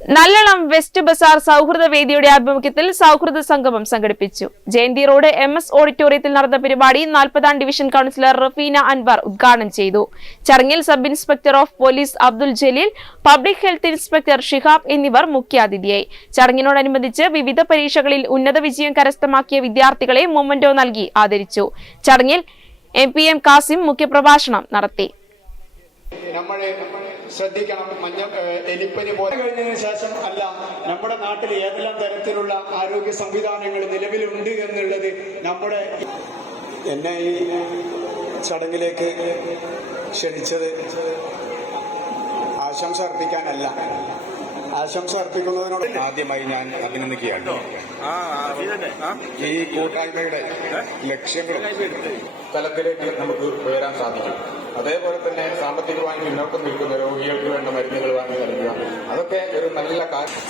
Nallalam west Bazar സൗഹൃദ വേദിയുടെ ആഭിമുഖ്യത്തിൽ സൗഹൃദ സംഗമം സംഘടിപ്പിച്ചു. ജയന്തി റോഡ് MS ഓഡിറ്റോറിയത്തിൽ നടന്ന പരിപാടി 40ാം ഡിവിഷൻ കൌൺസിലർ റഫീന അൻവർ ഉദ്ഘാടനം ചെയ്തു. ചടങ്ങിൽ sub inspector of police Abdul Jaleel, public health inspector Shihab എന്നിവർ മുഖ്യാതിഥിയായി. ചടങ്ങിനോടനുബന്ധിച്ച് വിവിധ പരീക്ഷകളിൽ ഉന്നത വിജയം കരസ്ഥമാക്കിയ വിദ്യാർത്ഥികളെ മൊമെന്റോ നൽകി ആദരിച്ചു. ചടങ്ങിൽ MP.M കാസിം മുഖ്യപ്രഭാഷണം നടത്തി. ശ്രദ്ധിക്കണം. എലിപ്പനി പോലെ കഴിഞ്ഞതിന് ശേഷം അല്ല നമ്മുടെ നാട്ടിൽ ഏതെല്ലാം തരത്തിലുള്ള ആരോഗ്യ സംവിധാനങ്ങൾ നിലവിലുണ്ട് എന്നുള്ളത് നമ്മുടെ എന്നെ ഈ ചടങ്ങിലേക്ക് ക്ഷണിച്ചത് ആശംസ അർപ്പിക്കാനല്ല, ആശംസ അർപ്പിക്കുന്നതിനോട് ആദ്യമായി ഞാൻ അഭിനന്ദിക്കുകയാണ്. ഈ കൂട്ടായ്മയുടെ ലക്ഷ്യങ്ങളും തലത്തിലേക്ക് നമുക്ക് ഉയരാൻ സാധിക്കും. അതേപോലെ തന്നെ സാമ്പത്തികമായി മുന്നോക്കം നിൽക്കുന്ന രോഗികൾക്ക് വേണ്ട മരുന്നുകൾ വാങ്ങി നൽകുക, അതൊക്കെ ഒരു നല്ല കാര്യം.